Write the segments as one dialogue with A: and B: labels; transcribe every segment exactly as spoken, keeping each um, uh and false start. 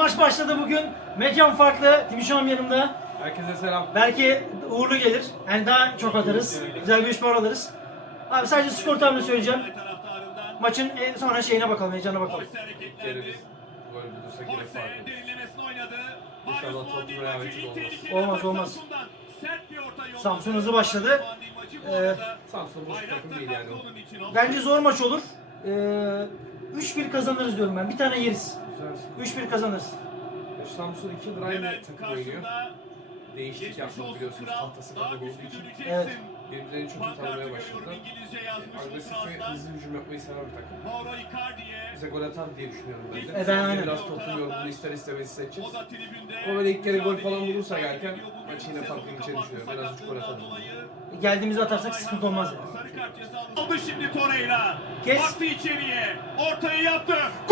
A: maç başladı bugün. Mekan farklı. Tibişom yanımda.
B: Herkese selam.
A: Belki uğurlu gelir. Yani daha çok atarız. Güzel bir üç puan alırız. Abi sadece skor tahmini söyleyeceğim. Maçın en sonra şeyine bakalım, heyecanına bakalım.
B: Geliriz. Gol bulursa yine farklı. İnşallah Tottenham rehaveti
A: Olmaz
B: olmaz.
A: olmaz. Samsun hızlı başladı. Ee,
B: Samsun boş bir takım değil yani.
A: bence zor maç olur. Ee, üç bir kazanırız diyorum ben. Bir tane yeriz.
B: Güzel skor.
A: üç bir kazanırız.
B: Samsun iki yıldır aynı takım oynuyor. Değişiklik yapmak biliyorsunuz tahtası kapalı olduğu için.
A: Evet.
B: Birbirlerini çok iyi tanımaya başladılar. Agresif ve hızlı hücum yapmayı seven bir takım. Bize gol atar diye düşünüyorum ben de.
A: E ben aynen.
B: Biraz Tottenham yorumunu ister istemez seçeceğiz. O böyle ilk kere gol falan bulursa gelken maçı yine farklı geçeceğini düşünüyorum. En az üç gol atarız.
A: Geldiğimizde atarsak sıkıntı olmaz.
C: Aldı şimdi Torreira.
A: Kes.
C: Baktı içeriye. Ortayı yaptı.
A: Gol!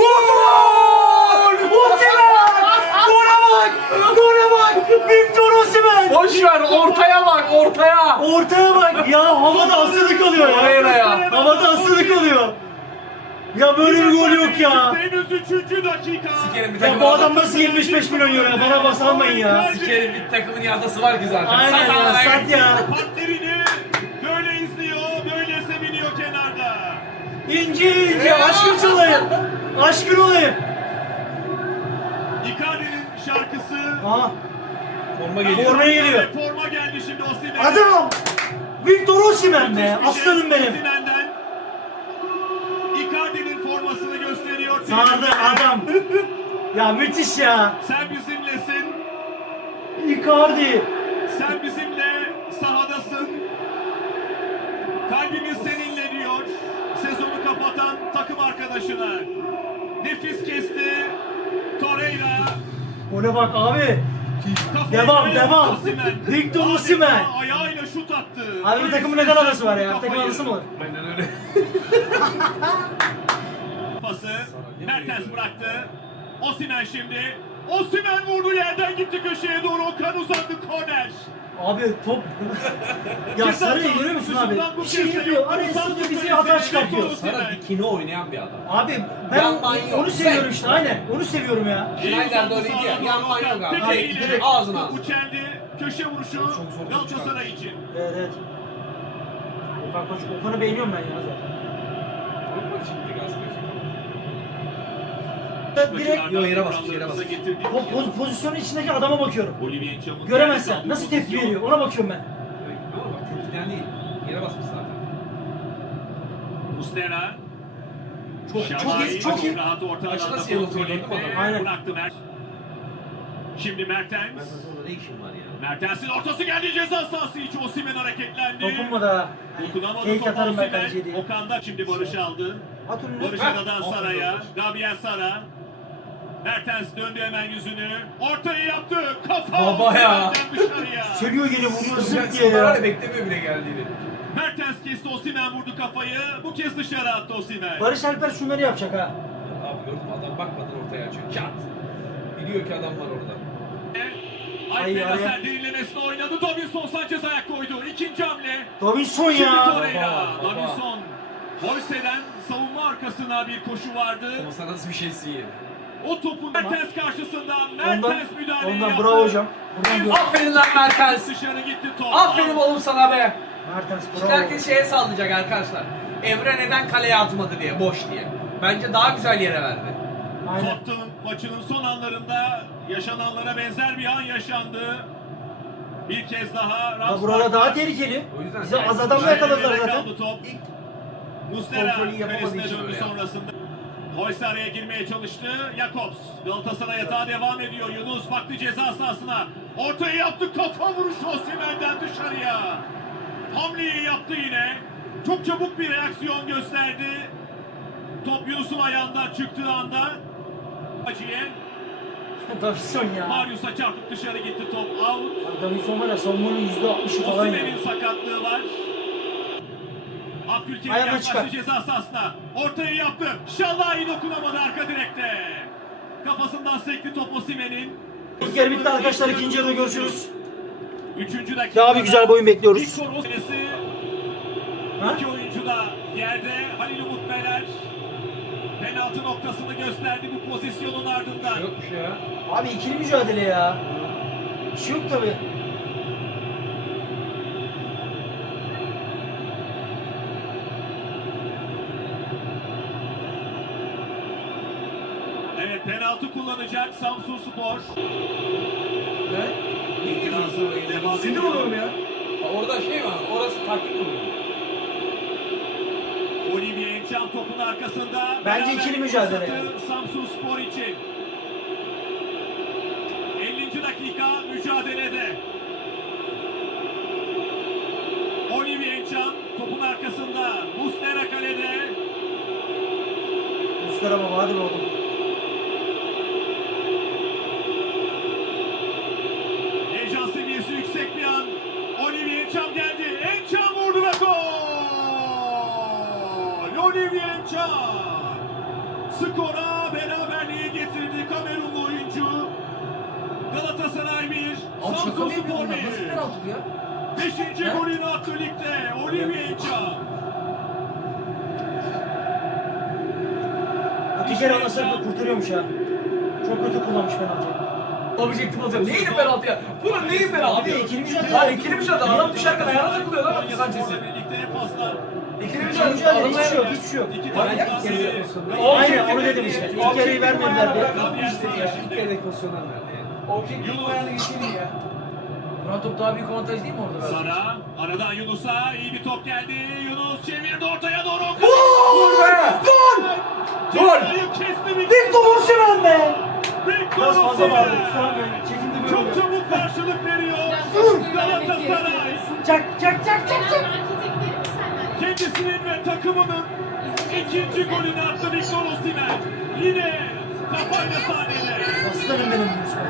A: Osimhen! Gole bak! Gole bak! Victor Osimhen!
B: Boş ver ortaya bak ortaya.
A: Ortaya bak! Ya havada asılı kalıyor
B: Torreira
A: ya.
B: ya.
A: Havada asılı kalıyor. Ya böyle bir gol yok ya.
C: Henüz üçüncü dakika.
B: Sikerim bir
A: Ya
B: takımın
A: bu adam
B: adası.
A: nasıl yetmiş beş milyon euro ya? Bana basalmayın ya.
B: Sikerim bir takımın adası var ki zaten.
A: Aynen
B: Sat
A: ya,
B: alana
A: sat
B: git.
A: ya.
C: Partnerini böyle izliyor, böyle seviniyor kenarda.
A: İnci inci, aşkın çalayım. Aşkın olayım.
C: Icardi'nin şarkısı.
A: Aha,
B: Forma geliyor.
A: formaya geliyor.
C: Forma geldi şimdi Osimhen.
A: Adam! Victor Osimhen be, aslanım benim.
C: Osimhen'den Icardi'nin formasını gösteriyor.
A: Sardı adam. Ya müthiş ya.
C: Sen bizimlesin.
A: Icardi.
C: Sen bizimle sahadasın. Kalbimiz seninle diyor. Sezonu kapatan takım arkadaşına. Nefis kesti. Torreira.
A: Gole bak abi.
C: Kafayı
A: Devam,
C: böyle
A: devam.
C: Osimhen.
A: Victor
C: Adeta
A: Osimhen.
C: Ayağıyla şut attı.
A: Abi bir takımın ne kadar arası var ya? Bir takımın arası mı var?
B: Aynen öyle.
C: Pası. Mertens bıraktı. Osimhen şimdi. Osimhen vurdu, yerden gitti köşeye doğru. Okan uzandı, korner.
A: Abi top. Ya Sarı'yı görüyor musun abi? Bir şey yapıyor. Araya sığdı bizi hata çıkartıyor.
B: Sara dikine oynayan bir adam.
A: Abi ben
B: Yandan yok.
A: onu seviyorum işte aynen. Onu seviyorum ya.
B: Schneider de öyleydi ya. Yandan yok abi.
C: Tek
B: Direkt,
C: eliyle
B: direkt ağzına ağzına.
C: uçeldi. Köşe vuruşu
B: Çok zor
C: Galatasaray için.
A: Evet evet. Okan Koç, Okan'ı beğeniyorum ben ya zaten.
B: Oynamak için bir gaz
A: Direkt
B: Yo, yere basmış, yere basmış.
A: po poz pozisyonun içindeki adama bakıyorum.
C: Olivier Çam'ın
A: Göremezsen nasıl tepki veriyor ona bakıyorum ben.
B: Ama bak tepkiden değil. Yere basmış zaten.
C: Muslera.
A: Çok çok iyi
C: Şalai
A: çok iyi.
C: rahat ortalarda
B: Açı nasıl
C: kontrol
B: yanıltıyor,
C: etti.
B: gördün mü adamı?
A: Aynen.
C: Bıraktı Mert. Şimdi
B: Ben
C: Mertens.
B: sana sonra ne işim var ya?
C: Mertens'in ortası geldi, ceza sahası içi. Osimhen hareketlendi.
A: Dokunma da.
C: Dokunamadı
A: Fake
C: topa
A: atarım ben
C: Osimhen.
A: kaleciye diye.
C: Okan da şimdi Barış aldı.
A: At önüne.
C: Barış
B: Heh,
C: Adadan
B: aferin
C: Sara'ya.
B: Barış.
C: Gabriel Sara. Mertens döndü hemen yüzünü. Ortayı yaptı. Kafa.
B: Baba ya.
C: Osimhen'den dışarıya.
A: Söylüyor gene vuruyor zırt diye
B: Sonra
A: ya.
B: beklemiyor bile geldiğini.
C: Mertens kesti, Osimhen vurdu kafayı. Bu kez dışarı attı Osimhen.
A: Barış Alper şunları yapacak ha.
B: Abi gördün mü adam bakmadan ortaya açıyor. Çat. Biliyor ki adam var orada.
A: Ay,
C: Alper
A: araya.
C: Aser derinlemesine oynadı. Davinson Sanchez ayak koydu. İkinci hamle.
A: Davinson
C: Şimdi
A: ya.
C: Torreira.
B: Baba, baba.
C: Davinson. Boyse'den savunma arkasına bir koşu vardı.
B: Ama sana nasıl bir şeysin ya?
C: O topun Mertens karşısında.
A: Ondan,
C: Mertens müdahale
A: ondan
C: yaptı.
A: bravo hocam. Buradan gör.
B: Aferin lan Mertens.
C: Dışarı gitti top.
B: Aferin oğlum sana be.
A: Mertens
B: Şimdi
A: bravo.
B: herkes şeye sallayacak arkadaşlar. Emre neden kaleye atmadı diye, boş diye. Bence daha güzel yere verdi.
A: Aynen.
C: Tottenham maçının son anlarında yaşananlara benzer bir an yaşandı. Bir kez daha
A: Ya burada daha tehlikeli.
B: O yüzden
A: Bizi
B: yani-
A: az adamla
C: Dışarı
A: yakaladılar
C: yere
A: zaten.
C: kaldı top.
B: İlk
C: Muslera
B: kontrolü yapamadığı
C: kalesine
B: için
C: döndü
B: öyle yaptı.
C: sonrasında. Royce araya girmeye çalıştı. Jakobs Galatasaray yatağa devam ediyor. Yunus baktı ceza sahasına. Ortaya yaptı. Kafa vuruşu Osimhen'den dışarıya. Hamleyi yaptı yine. Çok çabuk bir reaksiyon gösterdi. Top Yunus'un ayağından çıktığı anda. Hacı'ye.
A: Davinson ya.
C: Marius'a çarpıp dışarı gitti top. Out.
A: Abi Davinson var ya savunmanın yüzde altmışı falan ya.
C: Osimhen'in sakatlığı var. Abdülkerim
A: Ayağına
C: yaklaştı
A: çıkar.
C: ceza sahasına. Ortayı yaptı. Şalai dokunamadı arka direkte. Kafasından sekti top Osimhen'in.
A: İlk yarı bitti arkadaşlar. İkinci yarıda görüşürüz.
C: Üçüncü dakika.
A: Daha bir güzel bir oyun bekliyoruz.
C: Victor Osimhen'i.
A: Ha?
C: İki oyuncu da yerde. Halil Umut Meler. Penaltı. penaltı noktasını gösterdi bu pozisyonun ardından.
B: Yok bir şey ya.
A: Abi ikili mücadele ya. Bir şey yok tabi.
C: Evet, penaltı kullanacak Samsun Spor.
B: Ne?
C: İtirazı devam
B: Sinir
C: ediyor.
B: oluyorum ya. Ha, orada şey var, orası taktik kurulu.
C: Olivier Encan topun arkasında.
A: Bence ikili
C: Beraberlik
A: mücadele
C: fırsatı
A: yani.
C: Samsun Spor için. ellinci dakika mücadelede. Olivier Encan topun arkasında. Muslera kalede.
A: Mustafa baba hadi be oğlum.
C: Heyecan seviyesi yüksek bir an. Olivier Encan geldi. Encan vurdu ve gol! Olivier Encan skora beraberliği getirdi Kamerunlu oyuncu. Galatasaray bir,
B: Abi şaka
C: Samsun
B: mı yapıyorsun
C: Spor
B: lan? Nasıl
C: bir.
B: penaltı bu ya?
C: Beşinci
B: He?
C: golünü attı ligde Olivier Encan.
A: Öteki anası kurtarıyormuş ya. Çok kötü kullanmış penaltıyı.
B: Objektif olacak. Neydi penaltı ya? Bunun neyi penaltı?
A: Abi ikili mücadele.
B: Ya ikili mücadele. Adam düşerken ayağına takılıyor lan
C: Konya
B: Sanchez'i.
C: Spor'la birlikte en fazla
B: İkili
A: İkili
B: mücadele.
A: mücadele hiçbir
B: Adamlar-
A: şey yok, hiçbir şey yok.
C: iki
B: Manyak
C: tane
B: geri
C: pası.
B: pozisyonlar.
A: Aynen onu dedim işte. İlk yarıyı vermediler diye.
B: İlk kere pozisyonlar verdi yani. Objektif ayağına geçelim ya. Murat top daha büyük avantaj değil mi orada? belki?
C: Sara, aradan Yunus'a iyi bir top geldi. Yunus çevirdi ortaya doğru.
B: Vur be! Gol! Gol!
C: Cezayı kesti bir
A: Victor Osimhen be!
C: Victor
A: Biraz fazla
C: Osimhen.
A: bağırdık. Kusura bakmayın. Çekimde böyle
C: Çok
A: oluyor.
C: çabuk karşılık veriyor. Galatasaray
A: Çak çak çak çak çak.
C: kendisinin ve takımının ikinci golünü attı Victor Osimhen. Yine kafayla sahnede.
A: Aslanım benim Mustafa.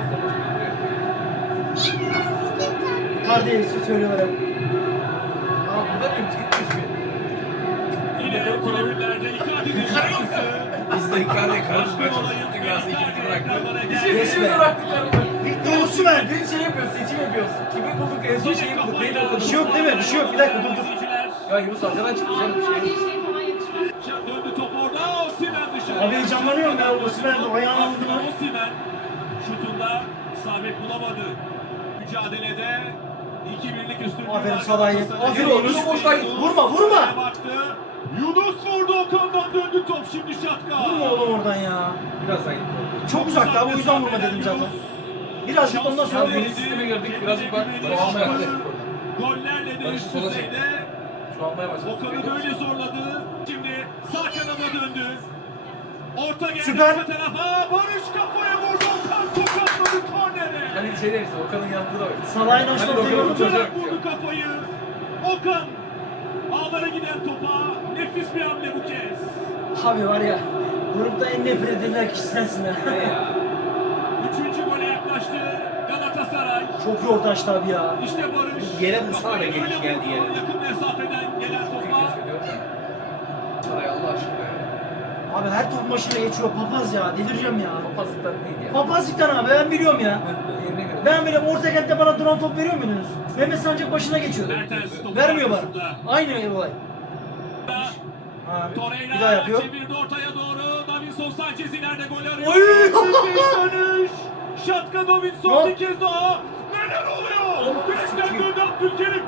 A: Kardeşi söylüyorlar hep.
B: Aa burada mıyız? Gitmiş mi?
C: Yine tribünlerde Icardi düşürüyorsa.
B: Biz de Icardi'ye karşı
C: Başka
B: maç
C: olayın
B: çalıştık. Biraz iki
C: Icardi
B: bir bıraktık.
C: ekranlara
B: Bir
C: geldi.
B: şey
A: Resmen.
B: bir bıraktık arada.
A: Victor Osimhen.
B: Bir şey yapıyoruz, seçim yapıyoruz. Kimi bulduk en son şeyi bulduk. Neydi o kadın?
A: Bir şey yok değil mi? Bir şey yok. Bir dakika, dur, dur.
C: İzleyiciler,
B: Ya Yunus arkadan çıktı canım bir şey.
C: döndü top orada. Osimhen dışarı.
A: Abi heyecanlanıyorum ya. Osimhen de ayağına vurdu mu?
C: Osimhen şutunda isabet bulamadı. Mücadelede iki birlik üstünlüğü
A: Aferin
C: var
A: Salah'ya.
C: Galatasaray'ın.
A: Aferin
C: Yunus
A: Yunus.
C: vurdu.
A: Vurma, vurma.
C: Baktı. Yunus vurdu. Okan'dan döndü top şimdi şatka.
A: Vurma oğlum oradan ya.
B: Biraz daha gitti.
A: Çok uzakta abi o yüzden vurma dedim zaten. Birazcık ondan sonra
B: Ya
A: vurdu.
B: yeni sisteme girdik. Birazcık bak.
C: Barış
B: Doğalmaya başladık.
C: Gollerle de
B: Barış'ı
C: üst
B: sola
C: düzeyde.
B: Şu almaya başladık.
C: Okan'ı böyle zorladı. Şimdi sağ kanada döndü. Orta geldi
A: Süper.
C: arka tarafa. Barış kafaya vurdu. Okan tokatladı kornere.
B: Hani şey demişti, Okan'ın yaptığı da var.
A: Salah'ın açtığı
B: Hani
A: ortayı
B: Okan'ın
A: vurdu.
B: çocuğu.
C: Tutarak vurdu kafayı. Okan ağlara giden topa nefis bir hamle bu kez.
A: Abi var ya. Grupta en nefret edilen kişi sensin ha.
B: Ne ya?
C: Üçüncü gole yaklaştı Galatasaray.
A: Çok iyi orta açtı abi ya.
C: İşte Barış.
B: Yere vursana
C: Kafayı
B: be, geldi,
C: böyle
B: geldi
C: vurdu.
B: yere.
C: Yakın mesafeden gelen topa.
B: Saray Allah aşkına ya.
A: Abi her top maçına geçiyor. Papaz ya. Delireceğim ya.
B: Papazlıktan değil ya.
A: Papazlıktan abi ben biliyorum ya.
B: Yerine göre.
A: Ben bile orta kentte bana duran top veriyor muydunuz? Mehmet Sancak başına geçiyordu.
C: Mertens topun
A: Vermiyor bana.
C: arkasında.
A: Aynı olay. Ha,
C: Torreira
A: bir daha yapıyor.
C: çevirdi ortaya doğru. Davinson Sanchez ileride gol arıyor.
A: Oy!
C: Bir dönüş. Şatka Davinson
A: Hop.
C: bir kez daha. Neler oluyor? Direkten döndü Abdülkerim.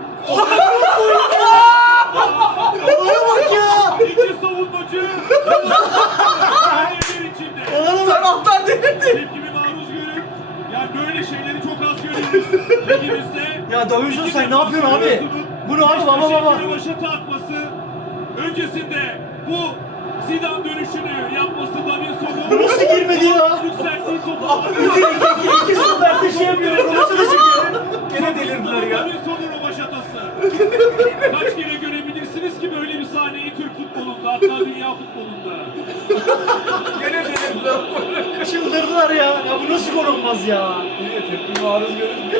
A: Olaya bak ya!
C: İki savunmacı. Saniyeler içinde.
A: Olaya bak!
B: Taraftar delirdi.
C: Tepkimi maruz görüp. Yani böyle şeyleri çok az görüyoruz. Ligimizde.
A: Ya Davinson sen ne yapıyorsun abi? Bu ne abi baba baba?
C: Şekilde başa takması. Öncesinde bu Zidane dönüşünü yapması Davinson'un.
A: Bu nasıl girmedi ya?
C: Yükselttiği topu.
A: İki iki iki iki stoper şey yapıyor. Romaşa da çekiyor.
B: Gene delirdiler ya.
C: Davinson'un o başatası. Kaç kere görebilirsiniz ki böyle bir sahneyi Türk futbolunda, hatta dünya futbolunda.
B: Gene delirdiler.
A: Çıldırdılar ya. Ya bu nasıl gol olmaz ya?
B: Niye tepki maruz görünce?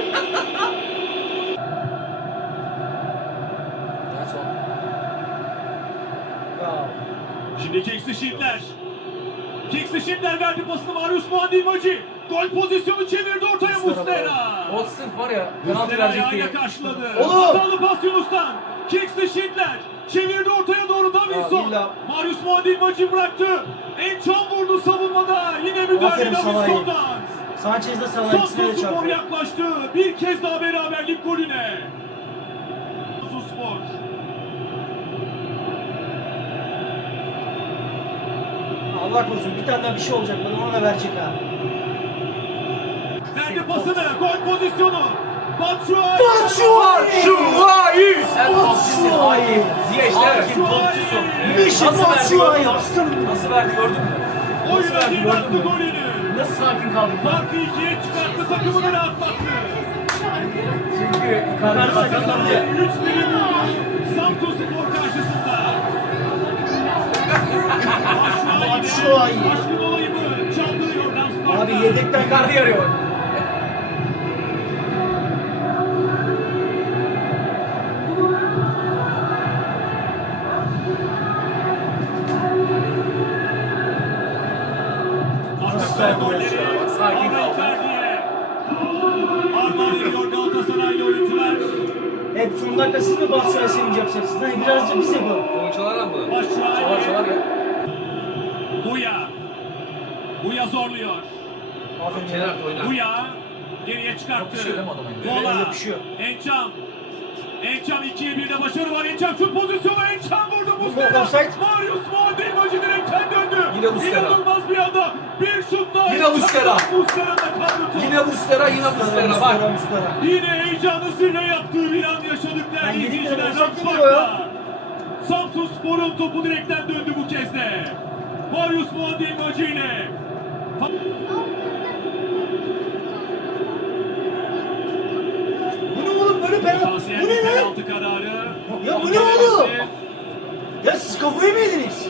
A: Ya.
C: Şimdi Kingsley Schindler. Kingsley Schindler verdi pasını Marius Muandimacı. Gol pozisyonu çevirdi ortaya Muslera.
B: O sırf var ya. Penaltı
C: Muslera
B: verecek diye.
C: ayağıyla karşıladı.
A: Oğlum!
C: Hatalı pas Yunus'tan. Kingsley Schindler. Çevirdi ortaya doğru Davinson.
B: Ya illa-
C: Marius Muadil maçı bıraktı. Ençam vurdu savunmada. Yine müdahale
A: Aferin Salah'ı.
C: Davinson'dan.
A: Sanchez'de Salah ikisine de
C: Samsunspor
A: çarptı.
C: yaklaştı. Bir kez daha beraberlik golüne. Samsunspor.
A: Allah korusun bir tane daha bir şey olacak. Bana ona da verecek ha.
C: Verdi pasını. Gol pozisyonu. Batshuayi.
A: Batshuayi!
B: Şuvayi! Sen
A: Batshuayi!
B: topçusun hakim. Ziyech'te hakim topçusun.
A: Mişin Batshuayi aslanım.
B: Nasıl verdi gördün mü? Nasıl
C: Oyuna
B: verdi
C: bir
B: gördün
C: attı
B: mü?
C: golünü.
B: Nasıl sakin kaldı?
C: Farkı ikiye çıkarttı. Takımını rahatlattı.
B: Çünkü
A: Yukarı
B: Icardi
A: sakatlandı.
B: sakatlandı ya.
C: üç bir Samsunspor karşısında.
A: Batshuayi.
C: Aşkın olayı mı? Çaldırıyor Ramspark'ta.
A: Abi yedekten
B: Icardi yarıyor.
C: Ataklar golleri.
B: Sakin
C: Mauro
B: kaldı.
C: Icardi'ye. Armağan ediyor Galatasaraylı oyuncular.
A: hep son dakika siz mi Batshuayi sevinci yapacaksınız? Hani birazcık biz yapalım.
B: Oyuncular mı?
C: Batshuayi.
B: Çalar çalar ya.
C: Buya. Buya zorluyor.
A: Aferin ya.
B: Gerard oynar.
C: Buya geriye çıkarttı.
B: Yapışıyor değil mi adama yine?
C: Bola.
A: Evet, yapışıyor.
C: Ençam. Ençam ikiye birde başarı var. Ençam şut pozisyonu. Ençam vurdu Muslera.
A: Offside.
C: Marius Muadil maçı direkten döndü.
B: Yine Muslera.
C: İnanılmaz bir anda. Bir şut daha.
B: Yine Muslera.
C: Muslera'da kaldı top.
B: Yine Muslera, yine Muslera. Bak.
A: Muslera, Muslera.
C: Yine heyecanı zirve yaptığı bir an yaşadık
A: Ben
C: değerli
A: yedik
C: izleyiciler.
A: dedim, offside
C: Ramspark'ta.
A: demiyor ya.
C: Samsunspor'un topu direkten döndü bu kez de. Marius Muadil maçı yine.
A: Bu ne oğlum böyle penaltı?
C: Tavsiye
A: Bu ne lan?
C: penaltı kararı.
A: Ya bu ne oğlum? Ya siz kafayı mı yediniz?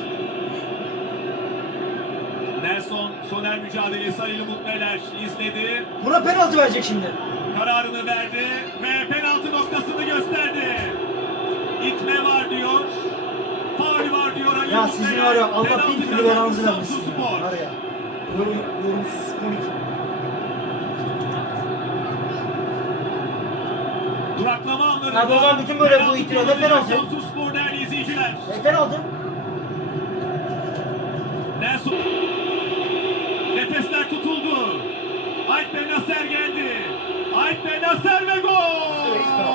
C: Nelson Soner mücadelesi Halil Mutmeler izledi.
A: Buna penaltı verecek şimdi.
C: Kararını verdi ve penaltı noktasını gösterdi. İtme var diyor. Faul var diyor Halil
A: Ya
C: Mutmeler.
A: sizin var ya Allah
C: Penaltı
A: bin türlü
C: kazandı
A: belanızı vermesin.
C: Samsunspor.
A: Var ya. Yorum, yorumsuz komik.
C: Duraklama anlarında.
A: Abi o zaman bütün böyle bu
C: penaltı
A: itirada
C: kullanacak
A: penaltı.
C: Samsunspor değerli izleyiciler.
A: E, penaltı.
C: Nelson. Nefesler tutuldu. Ait Benacer geldi. Ait Benacer ve gol!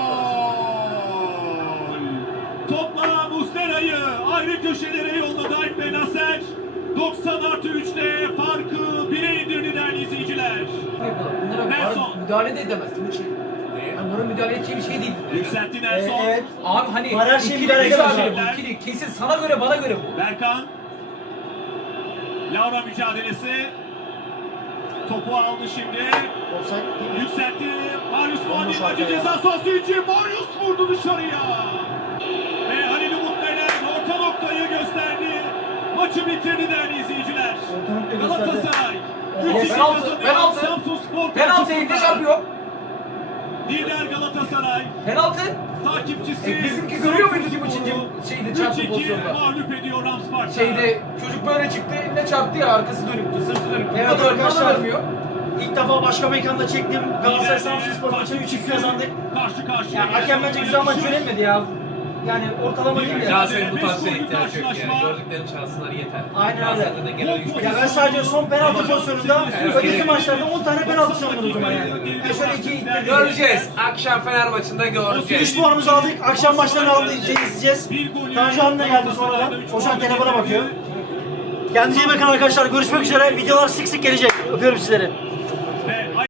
C: Topla Muslera'yı ayrı köşelere yolladı Ait Benacer. doksan artı üçte farkı bire indirdi değerli izleyiciler.
D: Bunlara
C: Nelson.
D: var- müdahale de edemezsin bu şey. Yani bunun müdahale edeceği bir şey değil.
C: Yükseltti
A: E,
C: Nelson.
A: evet.
D: Abi hani
A: Var her şeyi
D: ikili
A: müdahale
D: mücadele
C: edemez.
D: bu, ikili. Kesin sana göre bana göre bu.
C: Berkan. Laura mücadelesi. Topu aldı şimdi.
A: Offside değil mi?
C: Yükseltti. Marius Muadil
A: Olmuş
C: maçı
A: arkaya.
C: ceza sahası için. Marius vurdu dışarıya. Ve Halil Umutbeyler orta noktayı gösterdi. Maçı bitirdi değerli izleyiciler.
A: Orta nokta gösterdi.
C: Galatasaray.
A: Evet,
C: üç iki
D: penaltı,
C: kazanıyor.
D: penaltı.
C: Samsunspor
D: Penaltı elinde
C: karşısında.
D: çarpıyor.
C: Lider Galatasaray.
D: Penaltı.
C: Takipçisi.
D: E, bizimki görüyor muydu ki bu üçüncü şeyde çarpı
C: üç iki
D: pozisyonda?
C: mağlup ediyor Ramspark'ta.
D: Şeyde çocuk böyle çıktı eline çarptı ya arkası dönüktü sırtı dönüktü.
A: Evet
D: O da ölmüyor, o da
A: arkadaşlar.
D: ölmüyor.
A: İlk defa başka mekanda çektim. Galatasaray Samsunspor maçını üç iki kazandık.
C: Karşı karşıya.
A: Ya hakem bence güzel maç yönetmedi ya. Yani ortalama değil de.
B: Galatasaray'ın bu tarz şeye ihtiyacı yok yani. Gördüklerini çalsınlar yeter.
A: Aynen öyle.
B: Galatasaray'da da genel üç beş.
A: Ya ben sadece son penaltı pozisyonunda
B: Evet,
A: öteki
B: gerek-
A: maçlarda on tane penaltı sandım o zaman yani. Ya şöyle iki
B: Göreceğiz. Akşam Fener maçında göreceğiz.
A: üç puanımızı aldık. Akşam maçlarını aldık, izleyeceğiz. Tanju Han da geldi sonradan. O şu an telefona bakıyor. Kendinize iyi bakın arkadaşlar. Görüşmek üzere. Videolar sık sık gelecek. Öpüyorum sizleri.